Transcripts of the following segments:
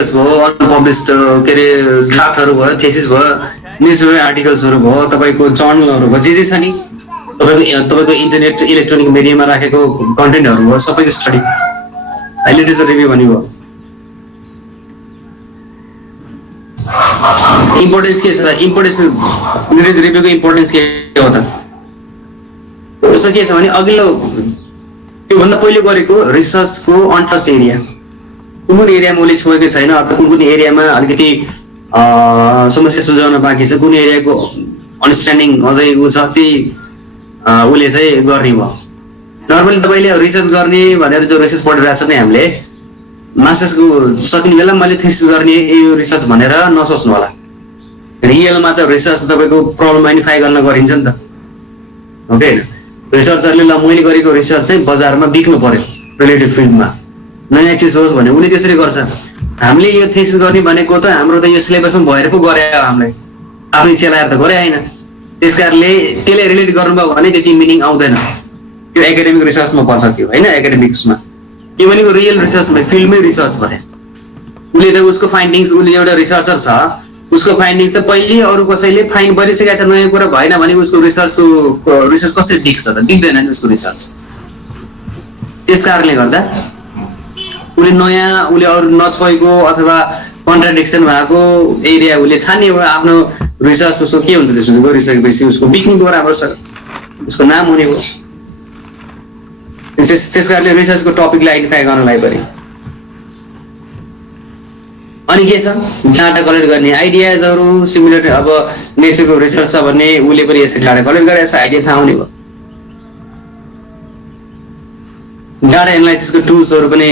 भयो, अनपब्लिस्ड के अरे ड्राफ्टहरू भयो, थेसिस भयो, न्युज पेपर आर्टिकल्सहरू भयो, तपाईँको जर्नलहरू भयो, जे छ नि तपाईँको इन्टरनेट इलेक्ट्रोनिक मिडियामा राखेको कन्टेन्टहरू भयो, सबैको स्टडी लिटरेचर रिभ्यू भन्ने भयो। इम्पोर्टेन्स के छ त? इम्पोर्टेन्स लिटरेचर रिभ्यूको इम्पोर्टेन्स के हो त? त्यसो के छ भने अघिल्लो त्योभन्दा पहिले गरेको रिसर्चको अनटच एरिया, कुन कुन एरियामा उसले छोएको छैन अथवा कुन कुन एरियामा अलिकति समस्या सुल्झाउन बाँकी छ, कुन एरियाको अन्डरस्ट्यान्डिङ अझै ऊ छ, त्यही उसले चाहिँ गर्ने भयो। नर्मली तपाईँले रिसर्च गर्ने भनेर जो रिसर्च पढिरहेको छ नि, हामीले मास्टर्सको सकिने बेला मैले थेसिस गर्ने यो रिसर्च भनेर नसोच्नु होला। रियलमा त रिसर्च तपाईँको प्रब्लम आइडेन्टिफाई गर्न गरिन्छ नि त, ओके। रिसर्चरले ल मैले गरेको रिसर्च चाहिँ बजारमा बिक्नु पर्यो, रिलेटिभ फिल्डमा नयाँ चिज होस् भने उसले त्यसरी गर्छ। हामीले यो थेसिस गर्ने भनेको त हाम्रो त यो सिलेबसमा भएर पो गरे हो, हामीले आफ्नै चलाएर त गरे होइन। त्यस कारणले त्यसलाई रिलेट गर्नुभयो भने त्यति मिनिङ आउँदैन। त्यो एकाडेमिक रिसर्चमा पर्छ त्यो, होइन एकाडेमिक्समा। यो भनेको रियल रिसर्चमा फिल्डमै रिसर्च भने उसले त उसको फाइन्डिङ्स, उसले एउटा रिसर्चर छ, उसको फाइन्डिङ्स त पहिले अरू कसैले फाइन्ड गरिसकेको छ, नयाँ कुरा भएन भने उसको रिसर्च कसरी टिक्छ त? टिक्दैन नि उसको रिसर्च। त्यस कारणले गर्दा उसले नयाँ, उसले अरू नछोएको अथवा कन्ट्राडिक्सन भएको एरिया उसले छान्ने आफ्नो रिसर्च। उसको के हुन्छ त्यसपछि गरिसकेपछि उसको बिक्नी गयो राम्रोसँग, उसको नाम हुने हो। त्यस कारणले रिसर्चको टपिकलाई आइडेन्टिफाई गर्नलाई पर्यो। अनि के छ, डाटा कलेक्ट गर्ने आइडियाजहरू सिमिलर। अब नेचरको रिसर्च छ भने उसले पनि यसरी डाटा कलेक्ट गरेर आइडिया थाहा हुने भयो। डाटा एनालाइसिसको टुल्सहरू पनि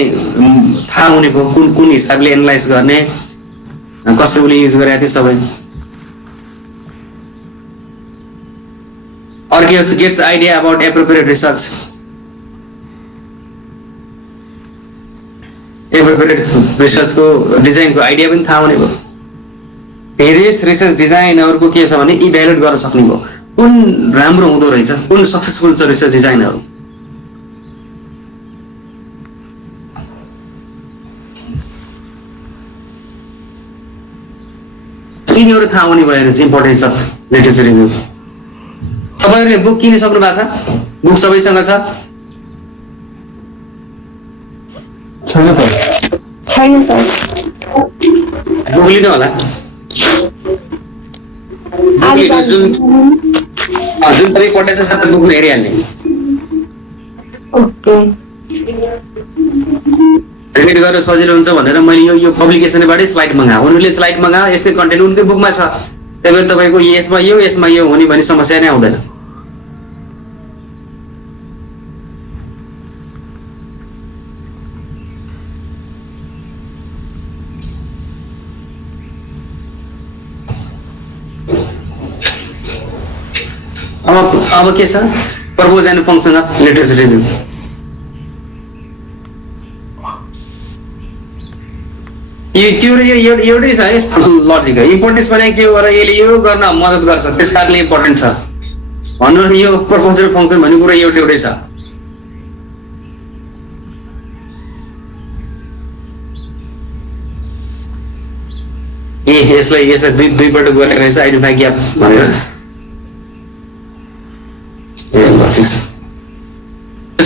थाहा हुने भयो, कुन कुन हिसाबले एनालाइज गर्ने, कसरी उसले युज गरेको थियो सबै। अर्को gets idea about appropriate research. Appropriate रिसर्चको डिजाइनको आइडिया पनि थाहा हुने भयो। भेरियस रिसर्च डिजाइनहरूको के छ भने इभ्यालुएट गर्न सक्ने भयो, कुन राम्रो हुँदो रहेछ, कुन सक्सेसफुल छ रिसर्च डिजाइनहरू। यिनीहरू थाहा हुने भयो चाहिँ इम्पोर्टेन्स अफ लिटरेचर रिभ्यू। तपाईँहरूले बुक किनिसक्नु भएको छ? बुक सबैसँग छ? छैन सर। छैन सर। बुक लिनु होला। जुन तपाईँ पठाएछ सबै बुक हेरिहाल्ने। ओके। रिड गरेर सजिलो हुन्छ भनेर मैले यो पब्लिकेसनबाटै स्लाइड मगाएँ। उनीहरूले स्लाइड मगायो, यसकै कन्टेन्ट उनकै बुकमा छ, त्यही भएर तपाईँको यसमा यो हुने भन्ने समस्या नै आउँदैन। अब के छ, purpose and function of literature review. यो एउटै छ है लजिक। इम्पोर्टेन्स भने के हो र यसले यो गर्न मद्दत गर्छ, त्यस कारणले इम्पोर्टेन्ट छ भन्नु। यो पर्पज र फङ्सन भन्ने कुरा एउटै छ। यसलाई दुईपल्ट गरेको रहेछ आइडेन्टिफाई ग्याप भनेर।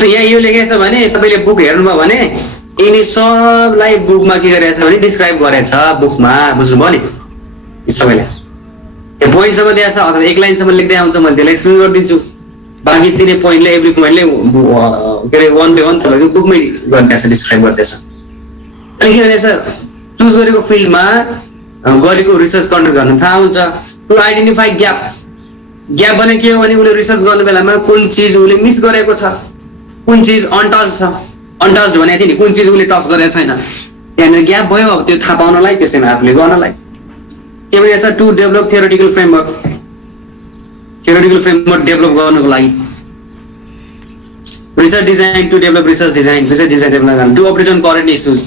यहाँ यो लेखेको छ भने तपाईँले बुक हेर्नुभयो भने यिनी सबलाई बुकमा के गरेछ भने डिस्क्राइब गरेछ बुकमा, बुझ्नुभयो नि सबैलाई। यो पोइन्टसम्म दिएको छ अथवा एक लाइनसम्म लेख्दै आउँछ, मैले त्यसलाई एक्सप्लेन गरिदिन्छु। बाँकी तिनै पोइन्टले एभ्री पोइन्टले के अरे 1 by 1 तपाईँको बुकमै गरिदिएछ, डिस्क्राइब गर्दैछ। अनि के भनेछ, चुज गरेको फिल्डमा गरेको रिसर्च कन्डक्ट गर्न थाहा हुन्छ। To identify gap. ग्याप भने के हो भने उसले रिसर्च गर्ने बेलामा कुन चिज उसले मिस गरेको छ, कुन चिज अनटच छ। अनटच भनेको थियो नि, कुन चिज उसले टच गरेको छैन, त्यहाँनिर ग्याप भयो। अब त्यो थाहा पाउनलाई, त्यसैमा आफूले गर्नलाई के भनेको छ, to develop theoretical framework. Theoretical framework develop गर्नको लागि research design, to develop research design develop गर्नु, to update on current issues.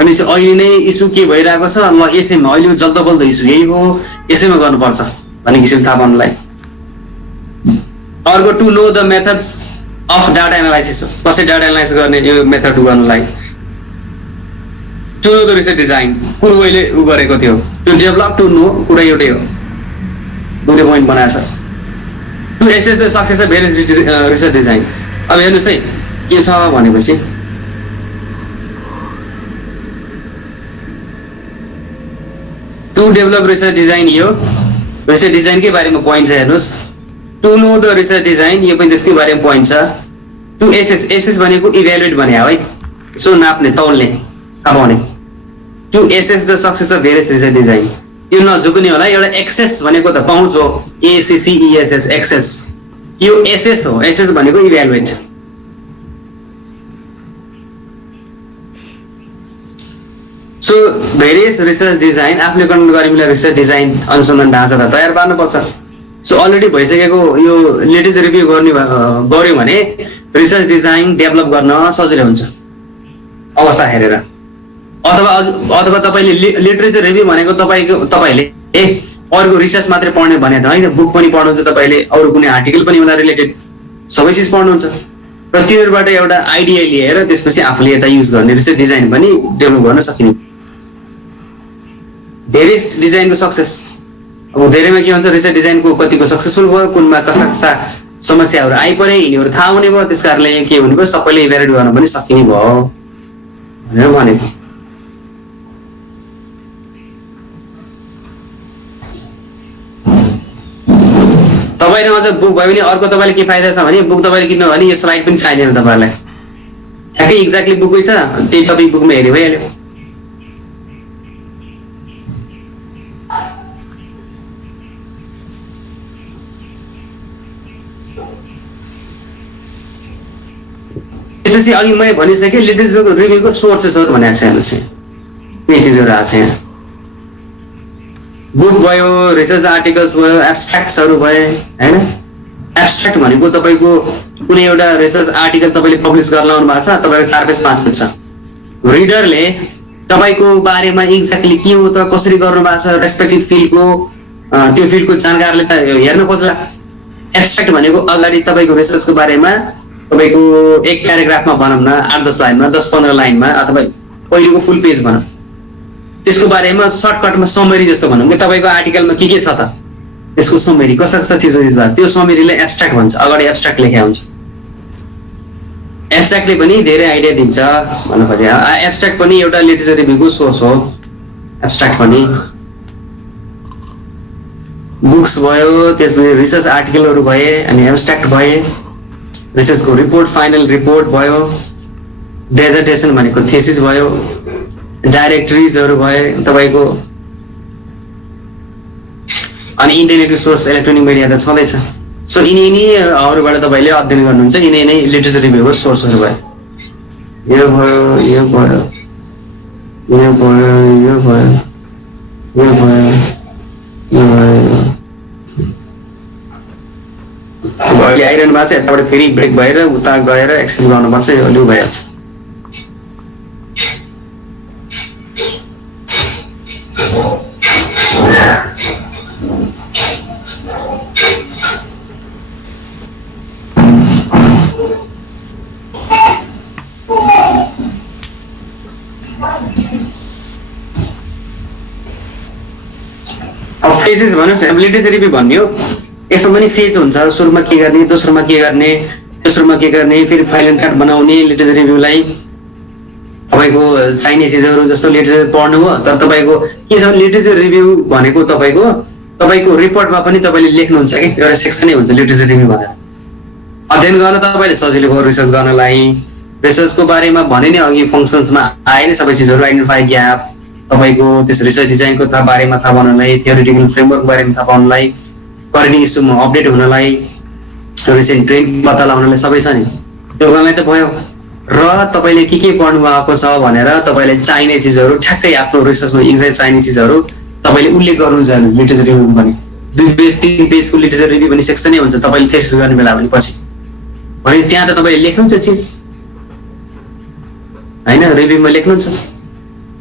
अनि अहिले नै इस्यु के भइरहेको छ, ल यसैमा अहिले जल्दोबल्दो इस्यु यही हो, यसैमा गर्नुपर्छ भन्ने किसिमको थाहा पाउनलाई। अर्को to know the methods of data analysis, कसरी डाटा एनालाइसिस गर्ने यो मेथड गर्नलाई। To know the research design पूर्वले उ गरेको थियो टु डेभलप टु नो कुरा एउटै हो दुईटा पोइन्ट बनाएको छ to assess the success of various research design अब हेर्नुहोस् है के छ भनेपछि टु डेभलप रिसर्च डिजाइन यो रिसर्च डिजाइनकै बारेमा पोइन्ट छ हेर्नुहोस् to know the research design यो पनि त्यसकै बारेमा पोइन्ट छ टु एसेस एसेस भनेको इभ्यालुएट भने है यसो नाप्ने तौलने थाहा पाउने to assess the success of various research design यो नझुक्ने होला एउटा एक्सेस भनेको त पाउँछ हो एसिसिइएसएस एक्सेस यो एसएस हो एसएस भनेको evaluate so various research design आफूले कन्ट्रोल गरेर रिसर्च डिजाइन अनुसन्धान ढाँचा त तयार पार्नुपर्छ सो अलरेडी भइसकेको यो लिटरेचर रिभ्यू गर्यो भने रिसर्च डिजाइन डेभलप गर्न सजिलो हुन्छ अवस्था हेरेर अथवा तपाईँले लिटरेचर रिभ्यू भनेको तपाईँले अर्को रिसर्च मात्रै पढ्ने भने त होइन बुक पनि पढ्नुहुन्छ तपाईँले अरू कुनै आर्टिकल पनि होला रिलेटेड सबै चिज पढ्नुहुन्छ र तिनीहरूबाट एउटा आइडिया लिएर त्यसपछि आफूले यता युज गर्ने रिसर्च डिजाइन पनि डेभलप गर्न सकिने धेरै डिजाइनको सक्सेस अब धेरैमा के हुन्छ रिसर्च डिजाइनको कतिको सक्सेसफुल भयो कुनमा कस्ता कस्ता समस्याहरू आइपरे यिनीहरू थाहा हुने भयो त्यस कारणले के हुने भयो सबैले इभ्यालुएट गर्न पनि सकिने भयो भनेर भनेको तपाईँले अझ बुक भयो भने अर्को तपाईँले के फाइदा छ भने बुक तपाईँले किन्नु भने यो स्लाइड पनि चाहिँदैन तपाईँलाई ठ्याक्कै एक्ज्याक्टली बुकै छ त्यही टपिक बुकमा हेऱ्यो भइहाल्यो त्यसपछि अघि मैले भनिसकेँ लिटरेचर रिभ्यूको सोर्सेसहरू भनेको छ हेर्नुहोस् यही चिजहरू आएको छ यहाँ बुक भयो रिसर्च आर्टिकल्स भयो एब्स्ट्र्याक्ट्सहरू भए होइन एब्स्ट्र्याक्ट भनेको तपाईँको कुनै एउटा रिसर्च आर्टिकल तपाईँले पब्लिस गर्न लाउनु भएको छ तपाईँको 4 पेज 5 पेज छ रिडरले तपाईँको बारेमा एक्ज्याक्टली के हो त कसरी गर्नु भएको छ रेस्पेक्टिभ फिल्डको त्यो फिल्डको जानकारले त हेर्न खोज्ला एब्स्ट्र्याक्ट भनेको अगाडि तपाईँको रिसर्चको बारेमा तपाईँको एक प्याराग्राफमा भनौँ न 8-10 लाइनमा 10-15 लाइनमा अथवा पहिलेको फुल पेज भनौँ त्यसको बारेमा सर्टकटमा समरी जस्तो भनौँ कि तपाईँको आर्टिकलमा के छ त त्यसको समरी कस्ता कस्ता चिजहरू युज भएको त्यो समरीलाई एब्स्ट्र्याक्ट भन्छ अगाडि एब्स्ट्र्याक्ट लेख्या हुन्छ एब्स्ट्र्याक्टले पनि धेरै आइडिया दिन्छ भन्नु खोजे एब्स्ट्र्याक्ट पनि एउटा लिटरेचर रिभ्यूको सोर्स हो एब्स्ट्र्याक्ट पनि बुक्स भयो त्यसपछि रिसर्च आर्टिकलहरू भए अनि एब्स्ट्र्याक्ट भए रिसर्चको रिपोर्ट फाइनल रिपोर्ट भयो डेजर्टेसन भनेको थेसिस भयो डाइरेक्टरिजहरू भए तपाईँको अनि इन्टरनेट सोर्स इलेक्ट्रोनिक मिडिया त छँदैछ सो यिनीहरूबाट तपाईँले अध्ययन गर्नुहुन्छ यिनै लिटरेचर रिभ्यूको सोर्सहरू भयो यो भयो यो भयो यो भयो यो भयो यो भयो यो भयो अहिले आइरहनु भएको छ यताबाट फेरि ब्रेक भएर उता गएर एक्सप्लेन गर्नुपर्छ यो लु भइहाल्छ फेजेस भन्नुहोस् लिटरेचर रिभ्यू भन्ने हो यसमा पनि फेज हुन्छ सुरुमा के गर्ने दोस्रोमा के गर्ने तेस्रोमा के गर्ने फेरि फाइनल कार्ड बनाउने लिटरेचर रिभ्यूलाई तपाईँको चाहिने चिजहरू जस्तो लिटरेचर पढ्नु हो तर तपाईँको के छ लिटरेचर रिभ्यू भनेको तपाईँको रिपोर्टमा पनि तपाईँले लेख्नुहुन्छ कि एउटा सेक्सनै हुन्छ लिटरेचर रिभ्यू भनेर अध्ययन गर्न तपाईँले सजिलो भयो रिसर्च गर्नलाई रिसर्चको बारेमा भने नि अघि फङ्सन्समा आए नै सबै चिजहरू आइडेन्टिफाई ग्याप तपाईँको त्यस रिसर्च डिजाइनको बारेमा थाहा पाउनलाई थियोरिटिकल फ्रेमवर्क बारेमा थाहा पाउनलाई करेन्ट इस्युमा अपडेट हुनलाई रिसेन्ट ट्रेन्ड पत्ता लगाउनलाई सबै छ नि त्यो गर्नलाई त भयो र तपाईँले के पढ्नु भएको छ भनेर तपाईँलाई चाहिने चिजहरू ठ्याक्कै आफ्नो रिसर्चमा एक्ज्याक्ट चाहिने चिजहरू तपाईँले उल्लेख गर्नुहुन्छ लिटरेचर रिभ्यू पनि 2 पेज 3 पेजको लिटरेचर रिभ्यू पनि सेक्सनै हुन्छ तपाईँले थेसिस गर्ने बेला भने पछि भनेपछि त्यहाँ त तपाईँले लेख्नुहुन्छ चिज होइन रिभ्यूमा लेख्नुहुन्छ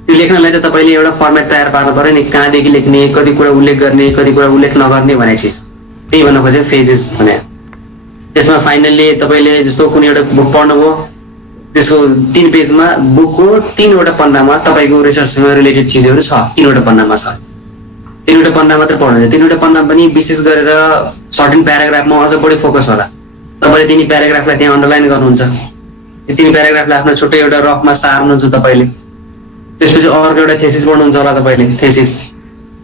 त्यो लेख्नलाई त तपाईँले एउटा फर्मेट तयार पार्नु पर्यो नि कहाँदेखि लेख्ने कति कुरा उल्लेख गर्ने कति कुरा उल्लेख नगर्ने भनेको चिज त्यही भन्न खोजेँ फेजेस भने त्यसमा फाइनल्ली तपाईँले जस्तो कुनै एउटा बुक पढ्नुभयो त्यसको 3 पेजमा बुकको 3वटा पन्नामा तपाईँको रिसर्चसँग रिलेटेड चिजहरू छ, 3वटा पन्नामा छ। 3वटा पन्ना मात्र पढ्नुहुन्छ, 3वटा पन्ना पनि विशेष गरेर सर्टेन प्याराग्राफमा अझ बढी फोकस होला। तपाईँले 3 प्याराग्राफलाई त्यहाँ अन्डरलाइन गर्नुहुन्छ, त्यो 3 प्याराग्राफलाई आफ्नो छुट्टै एउटा रफमा सार्नुहुन्छ तपाईँले। त्यसपछि अर्को एउटा थेसिस पढ्नुहुन्छ होला तपाईँले, थेसिस।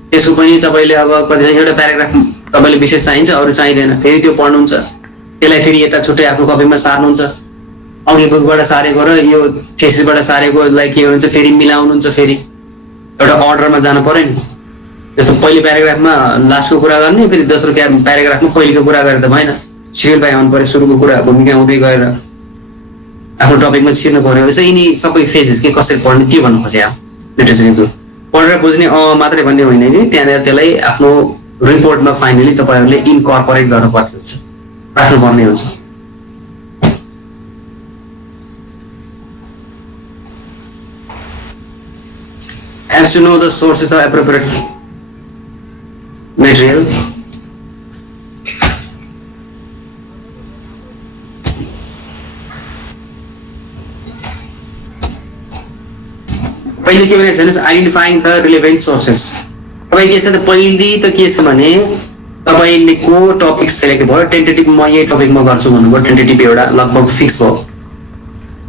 त्यसको पनि तपाईँले अब कतिवटा प्याराग्राफ तपाईँले विशेष चाहिन्छ, अरू चाहिँदैन, फेरि त्यो पढ्नुहुन्छ, त्यसलाई फेरि यता छुट्टै आफ्नो कपीमा सार्नुहुन्छ। अघि बुकबाट सारेको र यो थेसिसबाट सारेकोलाई के हुन्छ फेरि मिलाउनुहुन्छ, फेरि एउटा अर्डरमा जानु पर्यो नि। जस्तो पहिलो प्याराग्राफमा लास्टको कुरा गर्ने, फेरि दोस्रो प्याराग्राफमा पहिलेको कुरा गरेर त भएन, सिरियल बाई आउनु पर्यो, सुरुको कुरा भूमिका हुँदै गएर आफ्नो टपिकमा छिर्नु पर्यो। यसो यिनी सबै फेजेस के कसरी पढ्ने त्यो भन्नु खोजे लिटरेचर रिभ्यू पढेर बुझ्ने मात्रै भन्ने होइन कि त्यहाँनिर त्यसलाई आफ्नो रिपोर्टमा फाइनली तपाईँहरूले इन्कर्पोरेट गर्नुपर्ने हुन्छ, राख्नुपर्ने हुन्छ। Has to know the sources of appropriate material. पहिले के भनेको छ आइडेन्टिफाइङ द रिलेभेन्ट सोर्सेस। तपाईँ के छ त पहिले त के छ भने तपाईँको टपिक सेलेक्ट भयो, टेन्टेटिभ म यही टपिकमा गर्छु भन्नुभयो, टेन्टेटिभ एउटा लगभग फिक्स भयो।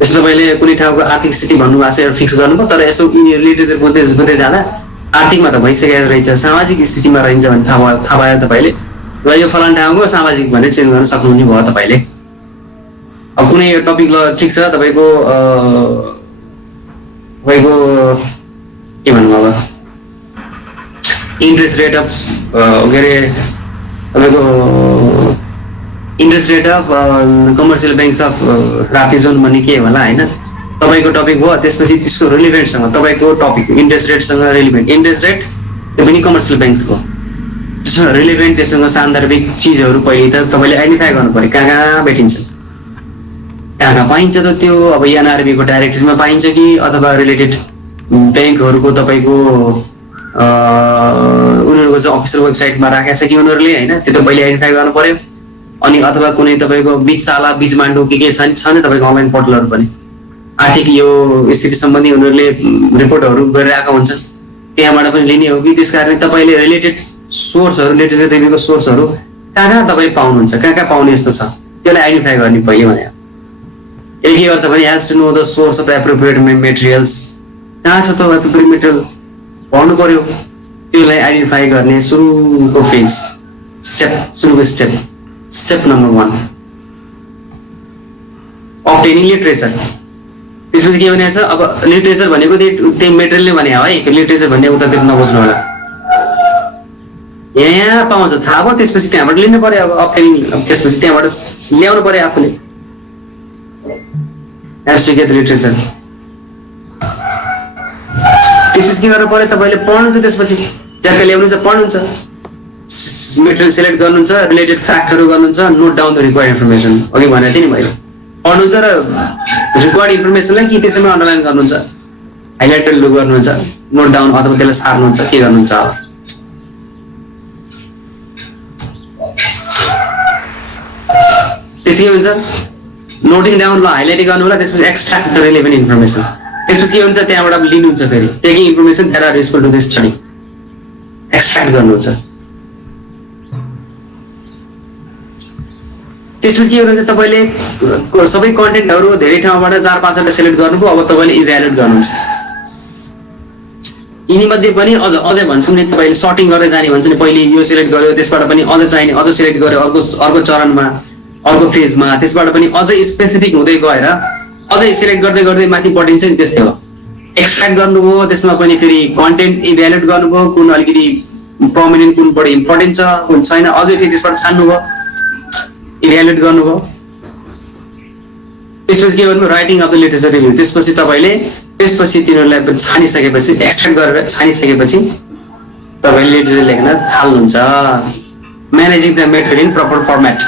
यसो तपाईँले कुनै ठाउँको आर्थिक स्थिति भन्नुभएको छ फिक्स गर्नुभयो, तर यसो लिटरेचर बुझ्दै जाँदा आर्थिकमा त भइसकेको रहेछ, सामाजिक स्थितिमा रहन्छ भने थाहा भयो तपाईँले, र यो फलान ठाउँको सामाजिक भनेर चेन्ज गर्न सक्नुहुने भयो तपाईँले। अब कुनै टपिक ल ठिक छ तपाईँको के भन्नु अब इन्ट्रेस्ट रेट अफ के अरे तपाईँको interest rate of commercial banks of Rafi John भन्ने के होला होइन, तपाईँको टपिक भयो। त्यसपछि त्यसको रिलेभेन्टसँग तपाईँको टपिक इन्ट्रेस्ट रेटसँग रिलेभेन्ट, इन्ट्रेस्ट रेट त्यो पनि कमर्सियल ब्याङ्क्सको रिलेभेन्ट, त्योसँग सान्दर्भिक चिजहरू पहिले त तपाईँले आइडेन्टिफाई गर्नु पऱ्यो, कहाँ कहाँ भेटिन्छ, कहाँ कहाँ पाइन्छ त त्यो। अब एनआरबीको डाइरेक्टरीमा पाइन्छ कि अथवा रिलेटेड ब्याङ्कहरूको तपाईँको उनीहरूको चाहिँ अफिसियल वेबसाइटमा राखेको छ कि उनीहरूले होइन, त्यो त पहिले आइडेन्टिफाई गर्नु पऱ्यो। अनि अथवा कुनै तपाईँको बीजशाला बीजमाण्डु के छ नि तपाईँको अनलाइन पोर्टलहरू पनि आर्थिक यो स्थिति सम्बन्धी उनीहरूले रिपोर्टहरू गरिरहेका हुन्छन्, त्यहाँबाट पनि लिने हो कि। त्यस कारण तपाईँले रिलेटेड सोर्सहरू लिटरेचर रिभ्यूको सोर्सहरू कहाँ कहाँ तपाईँ पाउनुहुन्छ, कहाँ कहाँ पाउने यस्तो छ त्यसलाई आइडेन्टिफाई गर्ने पहिले भने। यसले के गर्छ भने helps to know the source of appropriate materials, कहाँ छ त एप्रोप्रिएट मेटेरियल पढ्नु पर्यो, त्यसलाई आइडेन्टिफाई गर्ने सुरुको फेज सुरुको स्टेप नम्बर 1 अब्टेनिङ लिटरेचर। त्यसपछि के भनेको छ अब लिटरेचर भनेको त्यही मेटेरियलले भने हो है, लिटरेचर भन्ने उता त्यो नबुझ्नु होला, यहाँ पाउँछ थाहा भयो। त्यसपछि त्यहाँबाट लिनु पर्यो अब अब्टेनिङ, त्यसपछि त्यहाँबाट ल्याउनु पर्यो आफूले लिटरेचर। त्यसपछि के गर्नु पर्यो तपाईँले पढ्नुहुन्छ, त्यसपछि ज्यादा ल्याउनुहुन्छ, पढ्नुहुन्छ, मेटेरियल सेलेक्ट गर्नुहुन्छ, रिलेटेड फ्याक्टहरू गर्नुहुन्छ, note down the required information. अघि भनेको थिएँ नि मैले, पढ्नुहुन्छ र रिक्वायर्ड इन्फर्मेसनलाई कि त्यसैमा अन्डरलाइन गर्नुहुन्छ, हाइलाइटेड गर्नुहुन्छ, नोट डाउन अथवा त्यसलाई सार्नुहुन्छ, के गर्नुहुन्छ अब। त्यसपछि के हुन्छ नोटिङ डाउन ल हाइलाइट गर्नु होला, त्यसपछि एक्सट्र्याक्ट द रिलेभेन्ट इन्फर्मेसन। त्यसपछि के हुन्छ त्यहाँबाट लिनुहुन्छ, फेरि taking information that are useful to this study, extract गर्नुहुन्छ। त्यसपछि के गर्नुहुन्छ तपाईँले सबै कन्टेन्टहरू धेरै ठाउँबाट 4-5वटा सेलेक्ट गर्नुभयो, अब तपाईँले इभ्यालुएट गर्नुहुन्छ। यिनीमध्ये पनि अझै भन्छौँ नि तपाईँले सर्टिङ गरेर जाने भन्छ नि, पहिले यो सेलेक्ट गर्यो, त्यसबाट पनि अझ चाहिने अझ सेलेक्ट गर्यो, अर्को चरणमा अर्को फेजमा, त्यसबाट पनि अझै स्पेसिफिक हुँदै गएर अझै सेलेक्ट गर्दै गर्दै माथि बढिन्छ नि, त्यस्तै हो। एक्सट्र्याक्ट गर्नुभयो, त्यसमा पनि फेरि कन्टेन्ट इभ्यालुएट गर्नुभयो, कुन अलिकति प्रोमिनेन्ट, कुन बढी इम्पोर्टेन्ट छ, कुन छैन, अझै फेरि त्यसबाट छान्नुभयो, इभ्यालुएट गर्नुभयो। त्यसपछि के गर्नुभयो writing of the literature review. त्यसपछि तपाईँले तिनीहरूलाई छानिसकेपछि एक्सट्र्याक्ट गरेर छानिसकेपछि तपाईँले लिटरेचर लेख्न थाल्नुहुन्छ। Managing the material in proper format,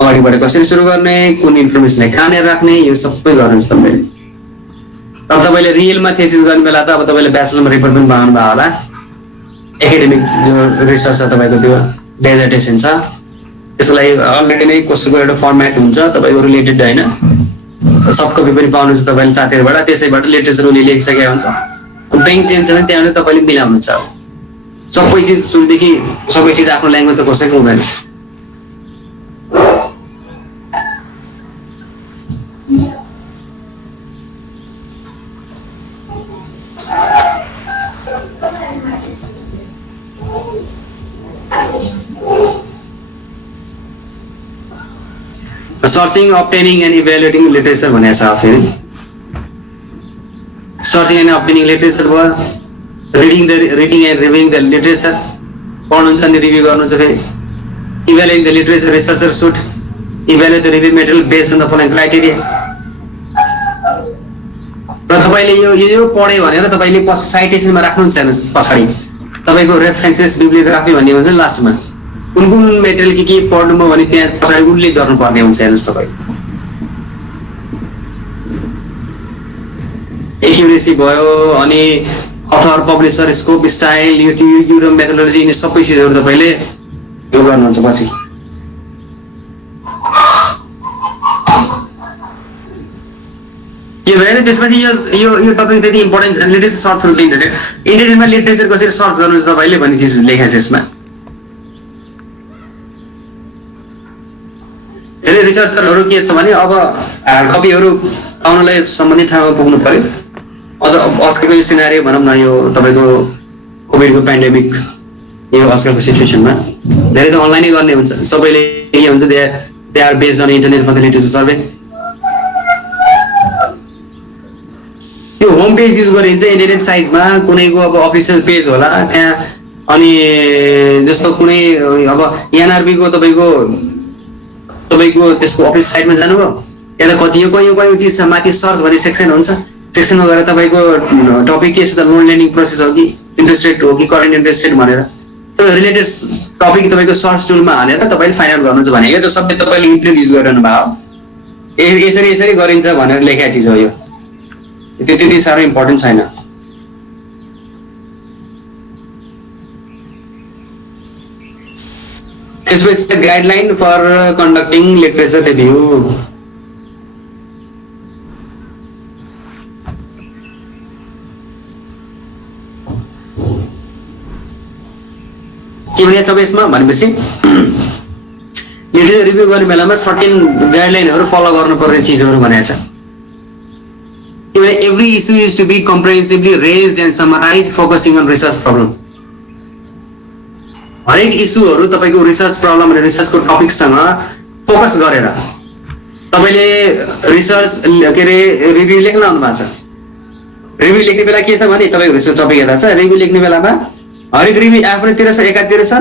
अगाडिबाट कसरी सुरु गर्ने, कुन इन्फर्मेसनलाई कहाँनिर राख्ने, यो सबै गर्नुहुन्छ तपाईँले। अब तपाईँले रियलमा थेसिस गर्ने बेला त अब तपाईँले ब्याचलरमा रिपोर्ट पनि बनाउनु भयो होला, एकाडेमिक जो रिसर्च छ तपाईँको त्यो डेजर्टेसन छ, त्यसलाई अलरेडी नै कसैको एउटा फर्मेट हुन्छ तपाईँको रिलेटेड होइन, सफ्ट कपी पनि पाउनुहुन्छ तपाईँले साथीहरूबाट, त्यसैबाट लिटरेचर उसले लेखिसकेको हुन्छ। ब्याङ्क चेन्ज छ भने त्यहाँबाट तपाईँले मिलाउनुहुन्छ। सबै चिज सुरुदेखि सबै चिज आफ्नो ल्याङ्ग्वेज त कसैको हुँदैन। Searching, obtaining and evaluating literature भनेको छ। फेरि सर्चिङ एन्ड अब्टेनिङ लिटरेचर भयो, reading and reviewing the literature, पढ्नुहुन्छ अनि रिभ्यू गर्नुहुन्छ। फेरि evaluating the literature, researcher should evaluate the review material based on the following criteria. र तपाईँले यो पढ्यो भनेर तपाईँले साइटेसनमा राख्नुहुन्छ हेर्नुहोस्, पछाडि तपाईँको रेफरेन्सेस बिब्लियोग्राफी भन्ने हुन्छ लास्टमा, कुन कुन मेटेरियल के पढ्नुभयो भने त्यहाँ पछाडि उल्लेख गर्नुपर्ने हुन्छ। हेर्नुहोस् तपाईँ एक्युरेसी भयो, अनि author, publisher, scope, style, YouTube methodology, यिनी सबै चिजहरू तपाईँले यो गर्नुहुन्छ पछि। यो भएर त्यसपछि यो टपिक त्यति इम्पोर्टेन्ट छ। लिटरेचर सर्च थ्रु इन्टरनेट, इन्टरनेटमा लिटरेचर कसरी सर्च गर्नुहुन्छ तपाईँले भन्ने चिज लेखेको छ यसमा। धेरै रिसर्चरहरू के छ भने अब हार्ड कपीहरू पाउनलाई सम्बन्धित ठाउँमा पुग्नु पर्यो। अझ आजकलको यो सिनारियो भनौँ न, यो तपाईँको कोभिडको पेन्डेमिक, यो आजकलको सिचुएसनमा धेरै त अनलाइनै गर्ने हुन्छ। सबैले के हुन्छ, they are based on internet for the literature survey. यो होम पेज युज गरिन्छ इन्टरनेट साइटमा, कुनैको अब अफिसियल पेज होला त्यहाँ, अनि जस्तो कुनै अब एनआरबीको तपाईँको त्यसको अफिस साइटमा जानुभयो, त्यहाँ त कति कयौँ चिज छ। माथि सर्च भन्ने सेक्सन हुन्छ, सेक्सनमा गएर तपाईँको टपिक के छ त, लोन लेन्डिङ प्रोसेस हो कि इन्ट्रेस्ट रेट हो कि करेन्ट इन्ट्रेस्ट रेट भनेर त्यो रिलेटेड टपिक तपाईँको सर्च टुलमा हालेर तपाईँले फाइन्ड आउट गर्नुहुन्छ भनेको त्यो सबै तपाईँले इन्टरनेट युज गरिरहनु भयो। यसरी गरिन्छ भनेर लेखेको चिज हो यो, त्यति साह्रो इम्पोर्टेन्ट छैन। त्यसपछि guideline for conducting literature review. के भने सब यसमा भनेपछि लिटरेचर रिभ्यू गर्ने बेलामा सर्टेन गाइडलाइनहरू फलो गर्नुपर्ने चिजहरू भनेको छ। Every issue is to be comprehensively raised and summarized, focusing on research problem. हरेक इस्युहरू तपाईँको रिसर्च प्रब्लम र रिसर्चको टपिकसँग फोकस गरेर तपाईँले रिसर्च के अरे रिभ्यू लेख्न आउनु भएको छ। रिभ्यू लेख्ने बेला के छ भने तपाईँको रिसर्च टपिक यता छ, रिभ्यू लेख्ने बेलामा हरेक रिभ्यू आफ्नोतिर छ, एकातिर छ,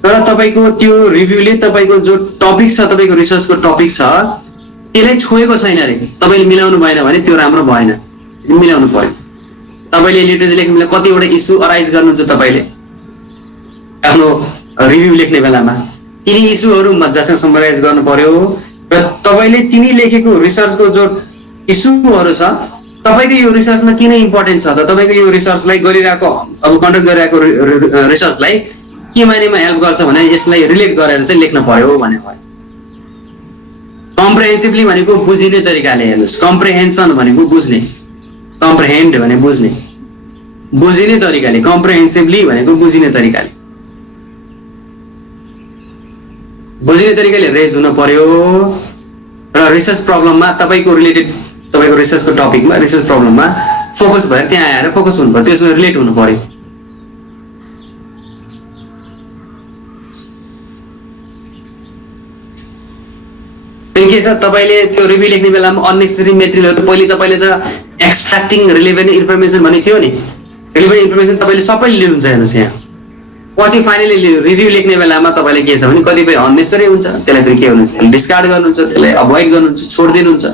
तर तपाईँको त्यो रिभ्यूले तपाईँको जो टपिक छ, तपाईँको रिसर्चको टपिक छ त्यसलाई छोएको छैन अरे, तपाईँले मिलाउनु भएन भने त्यो राम्रो भएन, मिलाउनु पर्यो। तपाईँले लिटरेचर लेख्ने बेला कतिवटा इस्यु अराइज गर्नुहुन्छ तपाईँले आफ्नो रिभ्यू लेख्ने बेलामा, तिनी इस्युहरू मजासँग समराइज गर्नु पर्यो र तपाईँले तिनी लेखेको रिसर्चको जो इस्युहरू छ, तपाईँको यो रिसर्चमा किन इम्पोर्टेन्ट छ त, तपाईँको यो रिसर्चलाई गरिरहेको अब कन्डक्ट गरिरहेको रिसर्चलाई के मानेमा हेल्प गर्छ भने यसलाई रिलेट गरेर चाहिँ लेख्न पर्यो भने भयो। कम्प्रेहेन्सिभली भनेको बुझिने तरिकाले हेर्नुहोस्, कम्प्रेहेन्सन भनेको बुझ्ने, कम्प्रेहेन्ड भने बुझ्ने, बुझिने तरिकाले, कम्प्रेहेन्सिभली भनेको बुझिने तरिकाले, बुझिने तरिकाले रेज हुन पर्यो र रिसर्च प्रब्लममा तपाईँको रिलेटेड, तपाईँको रिसर्चको टपिकमा, रिसर्च प्रब्लममा फोकस भएर त्यहाँ आएर फोकस हुनु पर्यो, त्यसको रिलेट हुनु पर्यो। के छ तपाईँले त्यो रिभ्यू लेख्ने बेलामा अननेसेसरी मेटेरियलहरू पहिले तपाईँले त एक्सट्र्याक्टिङ रिलेभेन्ट इन्फर्मेसन भन्ने थियो नि, रिलेभेन्ट इन्फर्मेसन तपाईँले सबैले लिनुहुन्छ। हेर्नुहोस् यहाँ पछि फाइनली रिभ्यू लेख्ने बेलामा तपाईँले के छ भने कतिपय अननेसेसरी हुन्छ, त्यसलाई फेरि के गर्नुहुन्छ, डिस्कार्ड गर्नुहुन्छ, त्यसलाई अभोइड गर्नुहुन्छ, छोडिदिनुहुन्छ।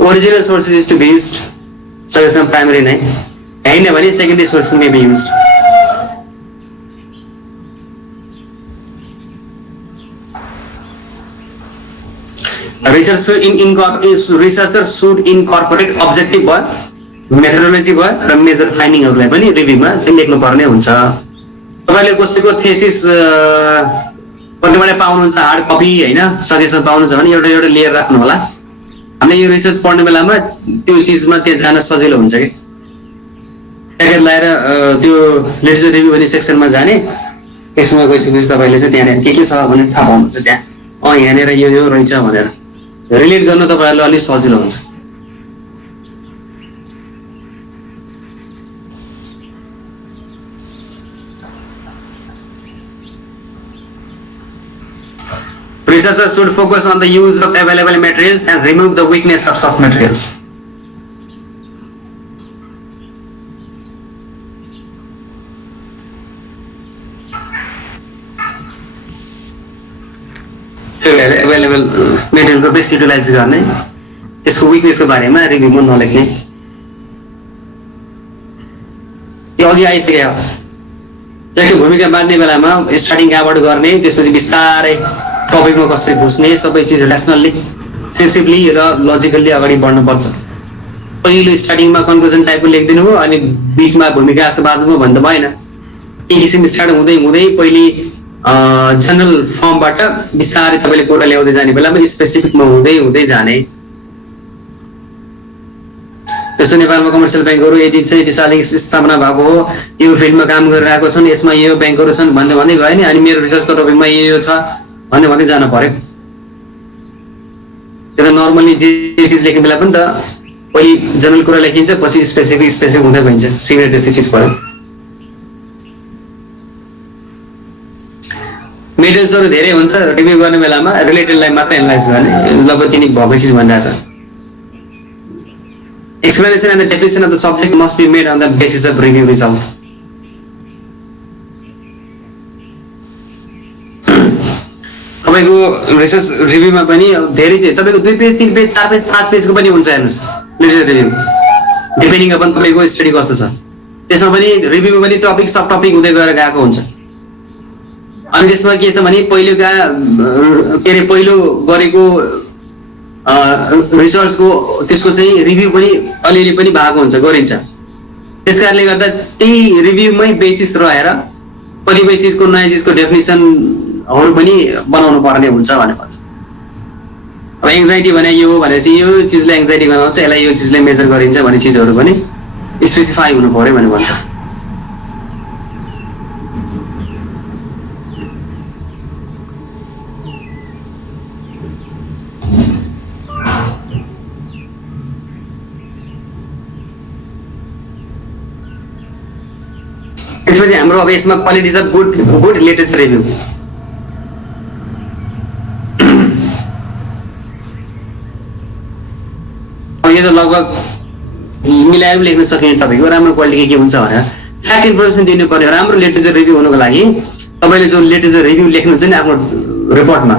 Original sources is to be used, suggestion primary नै हैन भने secondary sources may be used. Researcher should incorporate objective भयो, मेथोडोलोजी भयो र मेजर फाइन्डिङहरूलाई पनि रिभ्यूमा चाहिँ लेख्नुपर्ने हुन्छ। तपाईँले कसैको थेसिस कतिबाट पाउनुहुन्छ हार्ड कपी होइन सजेसन पाउनुहुन्छ भने एउटा एउटा लिएर राख्नु होला। हामीले यो रिसर्च पढ्ने बेलामा त्यो चिजमा त्यहाँ जान सजिलो हुन्छ कि प्याकेट लगाएर त्यो लिटरेचर रिभ्यू भन्ने सेक्सनमा जाने, त्यसमा गइसकेपछि तपाईँले चाहिँ त्यहाँनिर के छ भनेर थाहा पाउनुहुन्छ। त्यहाँ यहाँनिर यो रहेछ भनेर रिलेट गर्न तपाईँहरूलाई अलिक सजिलो हुन्छ। Researchers should focus on the use of available materials and remove the weakness of such materials. Available material को बेस्ट युटिलाइज गर्ने, त्यसको विकनेसको बारेमा रिभ्यूमा नलेख्ने। यो अघि आइसक्यो। त्यसको भूमिका बाँध्ने बेलामा स्टार्टिङ कहाँबाट गर्ने, त्यसपछि बिस्तारै टपिकमा कसरी बुझ्ने, सबै चिज ऱ्यासनल्ली सेन्सिभली र लजिकल्ली अगाडि बढ्नुपर्छ। पहिलो स्टार्टिङमा कन्क्लुजन टाइपको लेखिदिनु हो अनि बिचमा भूमिका जस्तो बाँध्नु भन्न त भएन। एक किसिम स्टार्ट हुँदै हुँदै पहिले जनरल फर्मबाट बिस्तारै तपाईँले कुरा ल्याउँदै जाने बेलामा स्पेसिफिकमा हुँदै हुँदै जाने। जस्तो नेपालमा कमर्सियल ब्याङ्कहरू यदि चाहिँ यति सालदेखि स्थापना भएको हो, यो फिल्डमा काम गरिरहेको छन्, यसमा यो ब्याङ्कहरू छन् भन्ने भन्दै गयो नि, अनि मेरो रिसर्चको टपिकमा यो छ भन्ने भन्दै जानु पर्यो। त्यो त नर्मली जे चिज लेख्ने बेला पनि त पहिले जनरल कुरा लेखिन्छ, पछि स्पेसिफिक हुँदै गइन्छ। सिनियर त्यस्तै चिज पर्यो। मेटेरियल्सहरू धेरै हुन्छ, रिभ्यू गर्ने बेलामा रिलेटेडलाई मात्र एनालाइज गर्ने, लगभग तिनी भएको चिज भनिरहेछ। Explanation and the definition of the subject must be made on the basis of review result. तपाईँको रिसर्च रिभ्यूमा पनि धेरै चाहिँ तपाईँको 2 पेज 3 पेज 4 पेज 5 पेजको पनि हुन्छ। हेर्नुहोस् लिटरेचर रिभ्यू डिपेन्डिङ अपन तपाईँको स्टडी कस्तो छ, त्यसमा पनि रिभ्यूमा पनि टपिक सब टपिक हुँदै गएर गएको हुन्छ। अनि त्यसमा के छ भने पहिलो गरेको रिसर्चको त्यसको चाहिँ रिभ्यू पनि अलिअलि पनि भएको हुन्छ, गरिन्छ। त्यस कारणले गर्दा त्यही रिभ्यूमै बेसिस रहेर कतिपय चिजको नयाँ चिजको डेफिनेसनहरू पनि बनाउनु पर्ने हुन्छ भने भन्छ। अब एङ्जाइटी भने यो भनेपछि यो चिजले एङ्जाइटी गराउँछ, यसलाई यो चिजले मेजर गरिन्छ भन्ने चिजहरू पनि स्पेसिफाई हुनु पर्यो भने भन्छ। त्यसपछि हाम्रो अब यसमा qualities of good literature review. यो त लगभग मिलाएर लेख्न सकिने टपिक हो। राम्रो क्वालिटी के हुन्छ भनेर फ्याक्ट इन्फर्मेसन दिनु पर्यो। राम्रो लिटरेचर रिभ्यू हुनुको लागि तपाईँले जो लिटरेचर रिभ्यू लेख्नुहुन्छ नि आफ्नो रिपोर्टमा,